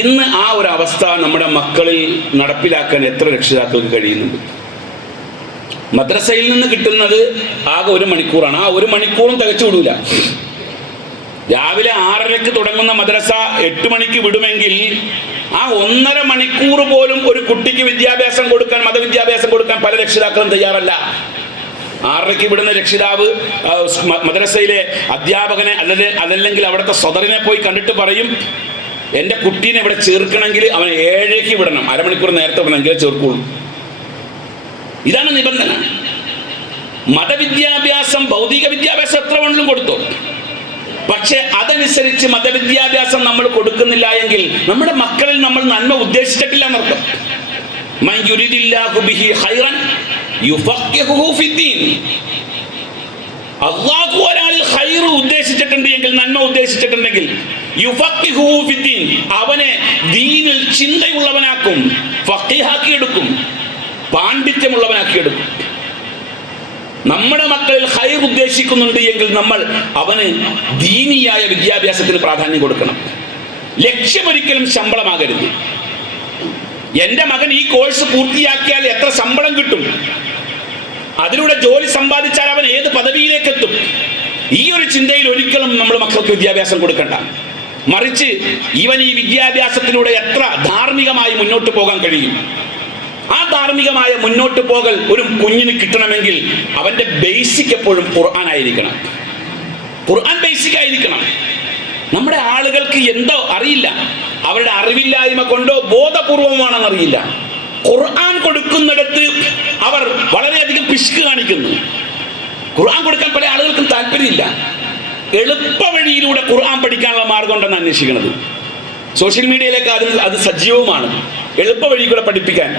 ഇന്ന് ആ ഒരു അവസ്ഥ നമ്മുടെ മക്കളിൽ നടപ്പിലാക്കാൻ എത്ര രക്ഷിതാക്കൾക്ക് കഴിയുന്നുണ്ട്? മദ്രസയിൽ നിന്ന് കിട്ടുന്നത് ആകെ 1 മണിക്കൂറാണ്. ആ 1 മണിക്കൂറും തികച്ചു വിടൂല. രാവിലെ 6:30 തുടങ്ങുന്ന മദ്രസ 8 മണിക്ക് വിടുമെങ്കിൽ ആ 1.5 മണിക്കൂർ പോലും ഒരു കുട്ടിക്ക് വിദ്യാഭ്യാസം കൊടുക്കാൻ, മതവിദ്യാഭ്യാസം കൊടുക്കാൻ പല രക്ഷിതാക്കളും തയ്യാറല്ല. 6:30 വിടുന്ന രക്ഷിതാവ് മദ്രസയിലെ അധ്യാപകനെ അതല്ലെങ്കിൽ അവിടുത്തെ സദറിനെ പോയി കണ്ടിട്ട് പറയും, എൻ്റെ കുട്ടീനെ ഇവിടെ ചേർക്കണമെങ്കിൽ അവനെ 7:00 വിടണം, 1/2 മണിക്കൂർ നേരത്തെ വിടണമെങ്കിലേ ചേർക്കുള്ളൂ. ഇതാണ് നിബന്ധന. മതവിദ്യാഭ്യാസം, ഭൗതിക വിദ്യാഭ്യാസം എത്ര വേണമെങ്കിലും കൊടുത്തു. പക്ഷെ അതനുസരിച്ച് മതവിദ്യാഭ്യാസം നമ്മൾ കൊടുക്കുന്നില്ല എങ്കിൽ നമ്മുടെ മക്കളിൽ നമ്മൾ നന്മ ഉദ്ദേശിച്ചിട്ടില്ല എന്നർത്ഥം. മൻ യുരിദില്ലാഹു ബിഹി ഖൈറൻ യുഫഖിഹുഹു ഫിദ്ദീൻ. അല്ലാഹു ഒരാളിൽ ഖൈർ ഉദ്ദേശിച്ചിട്ടുണ്ട് എങ്കിൽ, നന്മ ഉദ്ദേശിച്ചിട്ടുണ്ടെങ്കിൽ, യുഫഖിഹുഹു ഫിദ്ദീൻ, അവനെ ദീനിൽ ചിന്തയുള്ളവനാക്കും, ഫഖീഹാക്കി എടുക്കും, പാണ്ഡിത്യമുള്ളവനാക്കിയെടുക്കും. നമ്മുടെ മക്കളിൽ ഖൈർ ഉദ്ദേശിക്കുന്നുണ്ട് എങ്കിൽ നമ്മൾ അവന് ദീനിയായ വിദ്യാഭ്യാസത്തിന് പ്രാധാന്യം കൊടുക്കണം. ലക്ഷ്യമൊരിക്കലും ശമ്പളമാകരുത്. എൻ്റെ മകൻ ഈ കോഴ്സ് പൂർത്തിയാക്കിയാൽ എത്ര ശമ്പളം കിട്ടും, അതിലൂടെ ജോലി സമ്പാദിച്ചാൽ അവൻ ഏത് പദവിയിലേക്ക് എത്തും, ഈ ഒരു ചിന്തയിൽ ഒരിക്കലും നമ്മൾ മക്കൾക്ക് വിദ്യാഭ്യാസം കൊടുക്കണ്ട. മറിച്ച് ഇവൻ ഈ വിദ്യാഭ്യാസത്തിലൂടെ എത്ര ധാർമ്മികമായി മുന്നോട്ട് പോകാൻ കഴിയും, ആ ധാർമ്മികമായ മുന്നോട്ട് പോകൽ ഒരു കുഞ്ഞിന് കിട്ടണമെങ്കിൽ അവന്റെ ബേസിക് എപ്പോഴും ഖുർആൻ ആയിരിക്കണം. ഖുർആൻ ബേസിക് ആയിരിക്കണം. നമ്മുടെ ആളുകൾക്ക് എന്തോ അറിയില്ല, അവരുടെ അറിവില്ലായ്മ കൊണ്ടോ ബോധപൂർവമാണെന്ന് അറിയില്ല. ഖുർആൻ കൊടുക്കുന്നിടത്ത് അവർ വളരെയധികം പിശുക്ക് കാണിക്കുന്നു. ഖുർആൻ കൊടുക്കാൻ പല ആളുകൾക്കും താല്പര്യമില്ല. എളുപ്പ വഴിയിലൂടെ ഖുർആൻ പഠിക്കാനുള്ള മാർഗം ഉണ്ടെന്ന് അന്വേഷിക്കുന്നത്. സോഷ്യൽ മീഡിയയിലേക്ക് അത് സജീവമാണ്. എളുപ്പ വഴി കൂടെ പഠിപ്പിക്കാൻ.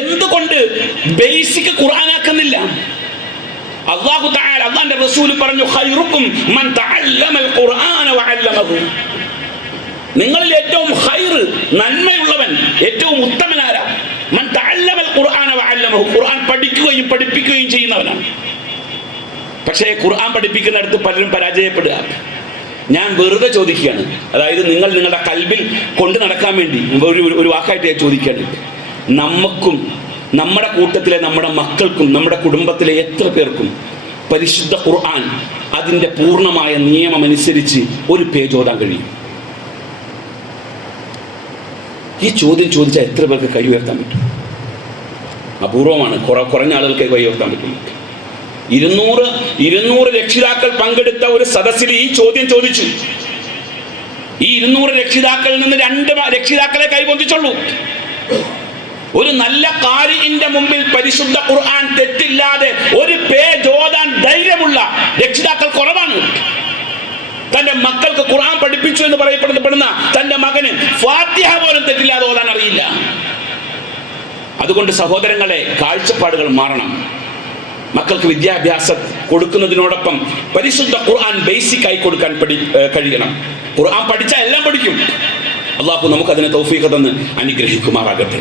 എന്തുകൊണ്ട് ബേസിക് ഖുർആനാക്കുന്നില്ല? അല്ലാഹു തആല, അല്ലാഹുവിന്റെ റസൂൽ പറഞ്ഞു, ഖൈറുക്കും മൻ തഅല്ലമൽ ഖുർആന വഅല്ലമഹു. നിങ്ങളിൽ ഏറ്റവും ഖൈർ, നന്മയുള്ളവൻ, ഏറ്റവും ഉത്തമനാരാ? മൻ തഅല്ലമൽ ഖുർആന വഅല്ലമഹു. ഖുർആൻ പഠിക്കുകയും പഠിപ്പിക്കുകയും ചെയ്യുന്നവനാണ്. പക്ഷേ ഖുർആൻ പഠിപ്പിക്കുന്നിടത്ത് പലരും പരാജയപ്പെടുക. ഞാൻ വെറുതെ ചോദിക്കുകയാണ്, അതായത് നിങ്ങൾ നിങ്ങളുടെ കൽബിൽ കൊണ്ട് നടക്കാൻ വേണ്ടി ഒരു വാക്കായിട്ട് ഞാൻ ചോദിക്കുകയാണ്. നമുക്കും നമ്മുടെ കൂട്ടത്തിലെ നമ്മുടെ മക്കൾക്കും നമ്മുടെ കുടുംബത്തിലെ എത്ര പേർക്കും പരിശുദ്ധ ഖുർആൻ അതിൻ്റെ പൂർണ്ണമായ നിയമമനുസരിച്ച് ഒരു പേജ് ഓതാൻ കഴിയും? ഈ ചോദ്യം ചോദിച്ചാൽ എത്ര പേർക്ക് കൈ ഉയർത്താൻ പറ്റും? അപൂർവമാണ്. കുറഞ്ഞ ആളുകൾക്ക് കൈ ഉയർത്താൻ പറ്റും. 200 രക്ഷിതാക്കൾ പങ്കെടുത്ത ഒരു സദസ്സിൽ ഈ ചോദ്യം ചോദിച്ചു. ഈ 200 രക്ഷിതാക്കളിൽ നിന്ന് 2 രക്ഷിതാക്കളെ കൈപൊന്തിച്ചുള്ളൂ. ഒരു നല്ല ഖാരിഇന്റെ മുമ്പിൽ പരിശുദ്ധ ഖുർആൻ തെറ്റില്ലാതെ ഒരു പേജ് ഓതാൻ ധൈര്യമുള്ള രക്ഷിതാക്കൾ കുറവാണ്. തന്റെ മക്കൾക്ക് ഖുർആൻ പഠിപ്പിച്ചു എന്ന് പറയപ്പെടുന്ന തന്റെ മകന് ഫാത്തിഹ പോലും തെറ്റില്ലാതെ ഓതാൻ അറിയില്ല. അതുകൊണ്ട് സഹോദരങ്ങളെ, കാഴ്ചപ്പാടുകൾ മാറണം. മക്കൾക്ക് വിദ്യാഭ്യാസം കൊടുക്കുന്നതിനോടൊപ്പം പരിശുദ്ധ ഖുർആൻ ബേസിക് ആയി കൊടുക്കാൻ കഴിയണം. ഖുർആൻ പഠിച്ചാൽ എല്ലാം പഠിക്കും. അല്ലാഹു നമുക്ക് അതിനെ തൗഫീഖ് തന്ന് അനുഗ്രഹിക്കുമാറാകട്ടെ.